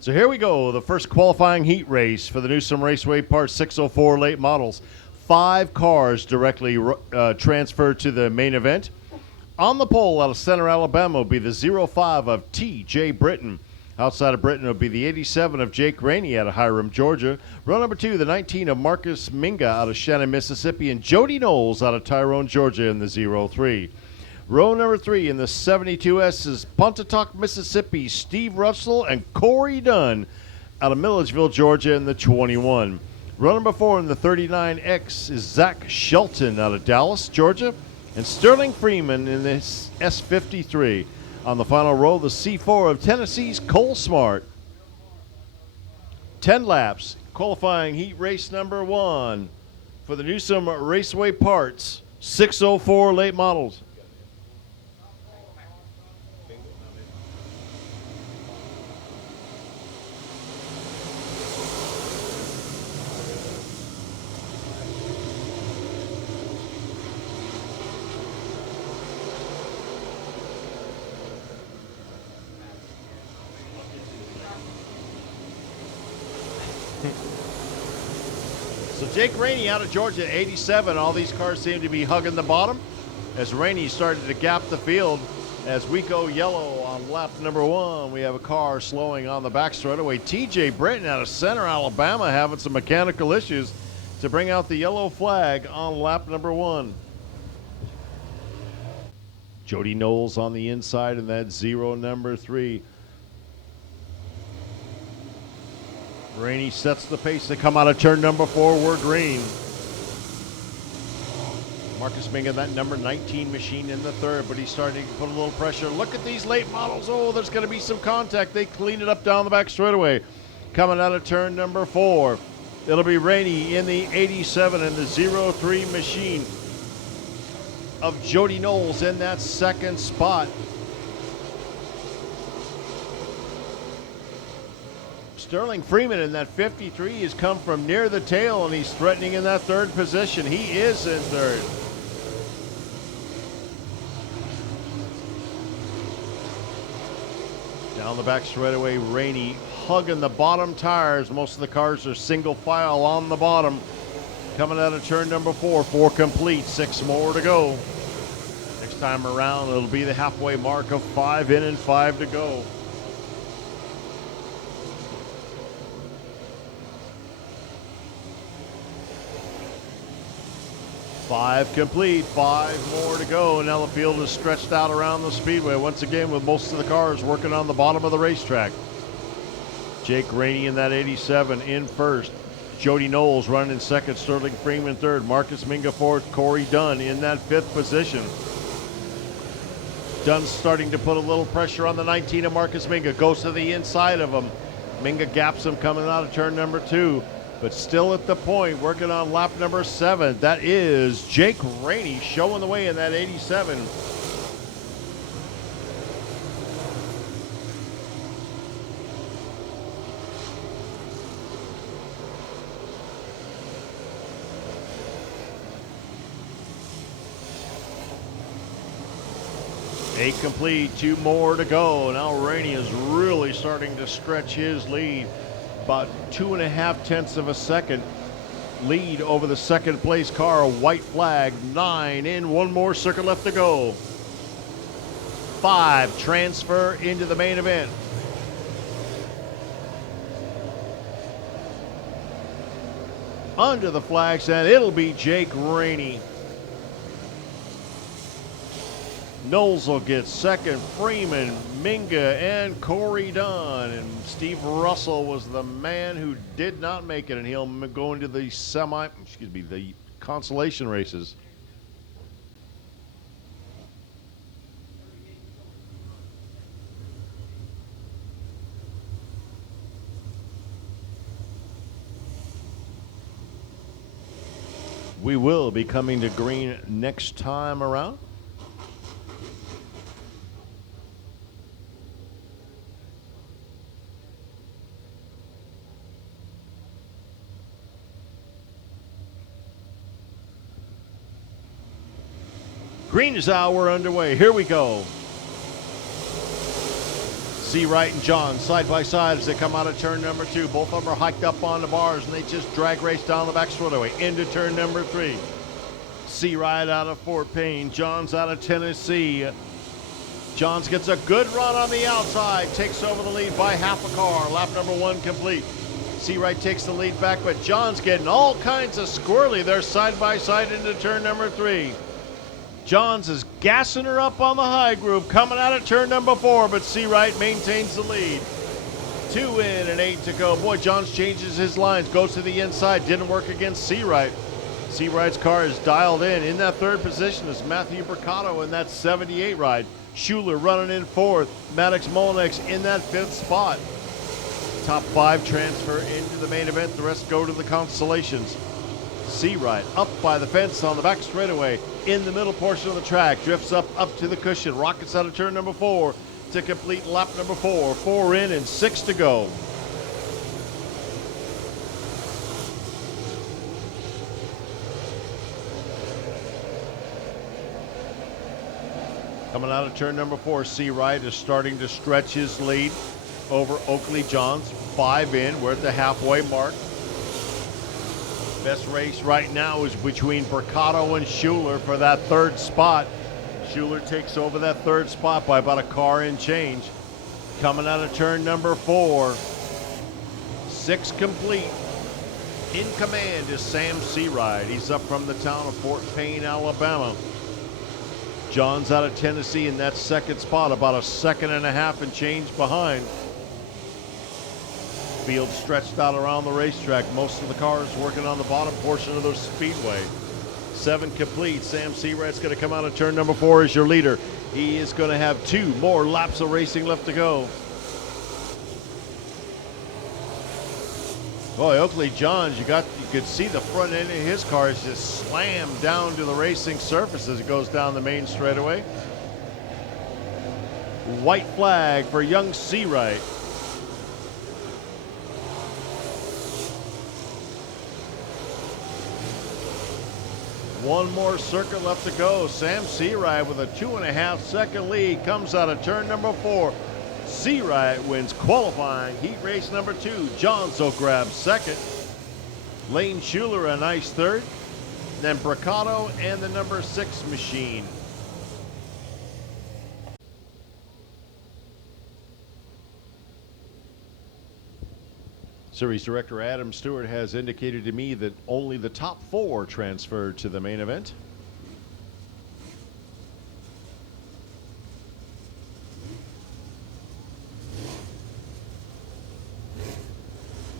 So here we go, the first qualifying heat race for the Newsome Raceway Part 604 late models. 5 cars directly transferred to the main event. On the pole out of Center, Alabama will be the 05 of T.J. Britton. Outside of Britton will be the 87 of Jake Rainey out of Hiram, Georgia. Row number 2, the 19 of Marcus Minga out of Shannon, Mississippi, and Jody Knowles out of Tyrone, Georgia in the 03. Row number 3 in the 72S is Pontotoc, Mississippi, Steve Russell and Corey Dunn out of Milledgeville, Georgia in the 21. Row number 4 in the 39X is Zach Shelton out of Dallas, Georgia, and Sterling Freeman in the S53. On the final row, the C4 of Tennessee's Cole Smart. 10 laps, qualifying heat race number 1 for the Newsome Raceway Parts 604 late models. So Jake Rainey out of Georgia, 87. All these cars seem to be hugging the bottom as Rainey started to gap the field. As we go yellow on lap number 1, we have a car slowing on the back straightaway. T.J. Britton out of Center, Alabama, having some mechanical issues to bring out the yellow flag on lap number 1. Jody Knowles on the inside in that 0 number 3. Rainey sets the pace to come out of turn number 4. We're green. Marcus Minga, that number 19 machine in the 3rd, but he's starting to put a little pressure. Look at these late models. Oh, there's going to be some contact. They clean it up down the back straightaway. Coming out of turn number 4, it'll be Rainey in the 87 and the 03 machine of Jody Knowles in that 2nd spot. Sterling Freeman in that 53 has come from near the tail, and he's threatening in that 3rd position. He is in 3rd. Down the back straightaway, Rainey hugging the bottom tires. Most of the cars are single file on the bottom. Coming out of turn number 4, 4 complete, 6 more to go. Next time around, it'll be the halfway mark of 5 in and 5 to go. 5 complete, 5 more to go. Now the field is stretched out around the speedway once again with most of the cars working on the bottom of the racetrack. Jake Rainey in that 87 in 1st. Jody Knowles running in 2nd. Sterling Freeman 3rd. Marcus Minga 4th. Corey Dunn in that 5th position. Dunn's starting to put a little pressure on the 19 of Marcus Minga. Goes to the inside of him. Minga gaps him coming out of turn number 2. But still at the point, working on lap number 7. That is Jake Rainey showing the way in that 87. Eight complete, 2 more to go. Now Rainey is really starting to stretch his lead. About 2.5 tenths of a second lead over the 2nd place car. A white flag, 9 in, 1 more circuit left to go. 5 transfer into the main event. Under the flag stand, it'll be Jake Rainey. Knowles will get 2nd, Freeman, Minga, and Corey Dunn. And Steve Russell was the man who did not make it, and he'll go into the the consolation races. We will be coming to green next time around. Green is hour underway. Here we go. C. Wright and John side by side as they come out of turn number 2. Both of them are hiked up on the bars, and they just drag race down the back straightaway into turn number 3. C. Wright out of Fort Payne. John's out of Tennessee. Johns gets a good run on the outside, takes over the lead by half a car. Lap number 1 complete. C. Wright takes the lead back, but John's getting all kinds of squirrely. They're side by side into turn number 3. Johns is gassing her up on the high groove, coming out of turn number 4, but C. Wright maintains the lead. 2 in and 8 to go. Boy, Johns changes his lines, goes to the inside, didn't work against C. Wright. C. Wright's car is dialed in. In that 3rd position is Matthew Bricotto in that 78 ride. Schuler running in 4th. Maddox Molnex in that 5th spot. Top 5 transfer into the main event. The rest go to the Constellations. C. Wright up by the fence on the back straightaway in the middle portion of the track. Drifts up to the cushion. Rockets out of turn number 4 to complete lap number 4. 4 in and 6 to go. Coming out of turn number 4, C. Wright is starting to stretch his lead over Oakley Johns. 5 in. We're at the halfway mark. Best race right now is between Bricotto and Schuler for that 3rd spot. Schuler takes over that 3rd spot by about a car and change. Coming out of turn number 4. 6 complete. In command is Sam Searide. He's up from the town of Fort Payne, Alabama. John's out of Tennessee in that 2nd spot, about a second and a half and change behind. Field stretched out around the racetrack. Most of the cars working on the bottom portion of the speedway. 7 complete. Sam Seawright's going to come out of turn number 4 as your leader. He is going to have 2 more laps of racing left to go. Boy, Oakley Johns, you could see the front end of his car is just slammed down to the racing surface as it goes down the main straightaway. White flag for young Seawright. One more circuit left to go. Sam Seawright with a 2.5 second lead comes out of turn number 4. Seawright wins qualifying heat race number 2. Johns grabs 2nd. Lane Schuler a nice 3rd. Then Bricotto and the number 6 machine. Series Director Adam Stewart has indicated to me that only the top 4 transferred to the main event.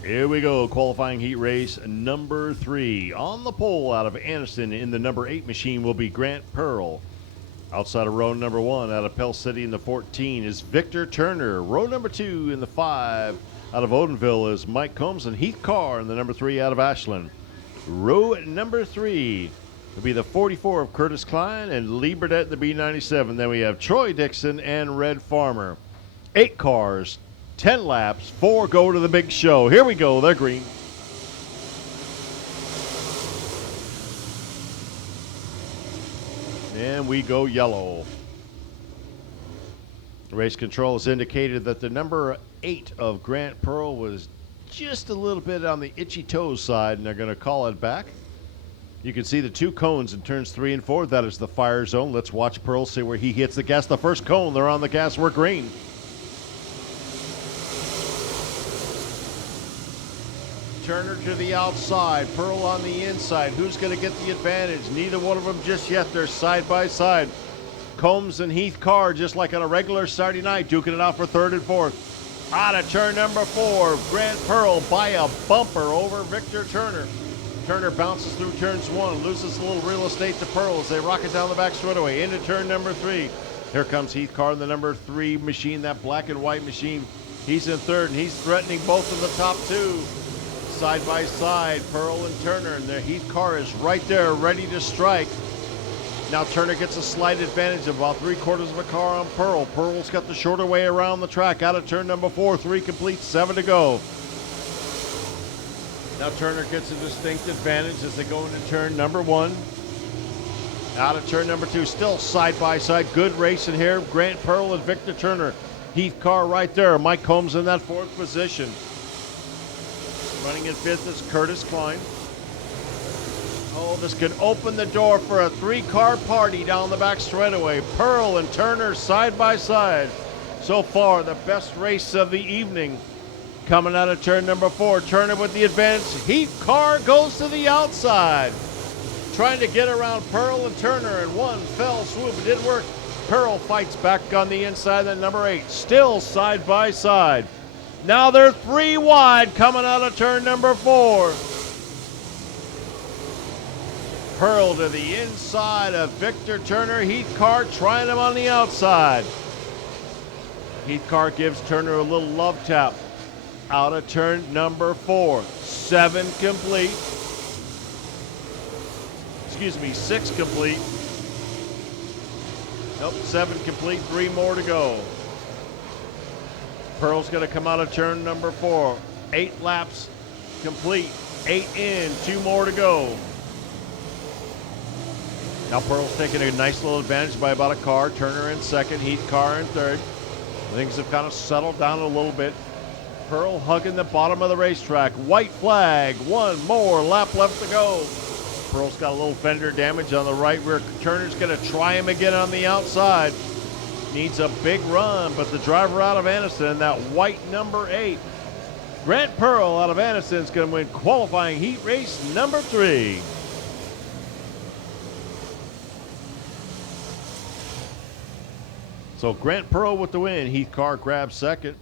Here we go, qualifying heat race number 3. On the pole out of Anniston in the number 8 machine will be Grant Pearl. Outside of row number 1 out of Pell City in the 14 is Victor Turner. Row number 2 in the 5 out of Odenville is Mike Combs and Heath Carr in the number 3 out of Ashland. Row number 3 will be the 44 of Curtis Klein and Lee Burdett in the B97. Then we have Troy Dixon and Red Farmer. 8 cars, 10 laps, 4 go to the big show. Here we go, they're green. And we go yellow. Race control has indicated that the number 8 of Grant Pearl was just a little bit on the itchy toes side, and they're going to call it back. You can see the 2 cones in turns 3 and 4. That is the fire zone. Let's watch Pearl see where he hits the gas. The first cone, they're on the gas, we're green. Turner to the outside, Pearl on the inside. Who's going to get the advantage? Neither one of them just yet. They're side by side. Combs and Heath Carr, just like on a regular Saturday night, duking it out for 3rd and 4th. Out of turn number 4, Grant Pearl by a bumper over Victor Turner. Turner bounces through turns 1, loses a little real estate to Pearl as they rocket down the back straightaway into turn number 3. Here comes Heath Carr in the number 3 machine, that black and white machine. He's in 3rd, and he's threatening both of the top 2. Side by side, Pearl and Turner, and their Heath Carr is right there, ready to strike. Now Turner gets a slight advantage of about 3/4 of a car on Pearl. Pearl's got the shorter way around the track. Out of turn number 4, 3 complete, 7 to go. Now Turner gets a distinct advantage as they go into turn number 1. Out of turn number 2, still side by side. Good racing here. Grant Pearl and Victor Turner. Heath Carr right there. Mike Combs in that fourth position. Running in fifth is Curtis Klein. Oh, this could open the door for a three-car party down the back straightaway. Pearl and Turner side by side. So far, the best race of the evening. Coming out of turn number 4, Turner with the advantage. Heath Carr goes to the outside. Trying to get around Pearl and Turner in one fell swoop. It didn't work. Pearl fights back on the inside of number 8. Still side by side. Now they're 3 wide coming out of turn number 4. Pearl to the inside of Victor Turner. Heath Carr trying him on the outside. Heath Carr gives Turner a little love tap. Out of turn number 4. 7 complete. Excuse me, 6 complete. Nope, 7 complete, 3 more to go. Pearl's going to come out of turn number 4. 8 laps complete. 8 in, 2 more to go. Now Pearl's taking a nice little advantage by about a car. Turner in second, Heath Carr in third. Things have kind of settled down a little bit. Pearl hugging the bottom of the racetrack. White flag, 1 more lap left to go. Pearl's got a little fender damage on the right rear. Turner's going to try him again on the outside. Needs a big run, but the driver out of Anniston, that white number 8, Grant Pearl out of Anniston, is going to win qualifying heat race number 3. So Grant Pearl with the win. Heath Carr grabs second.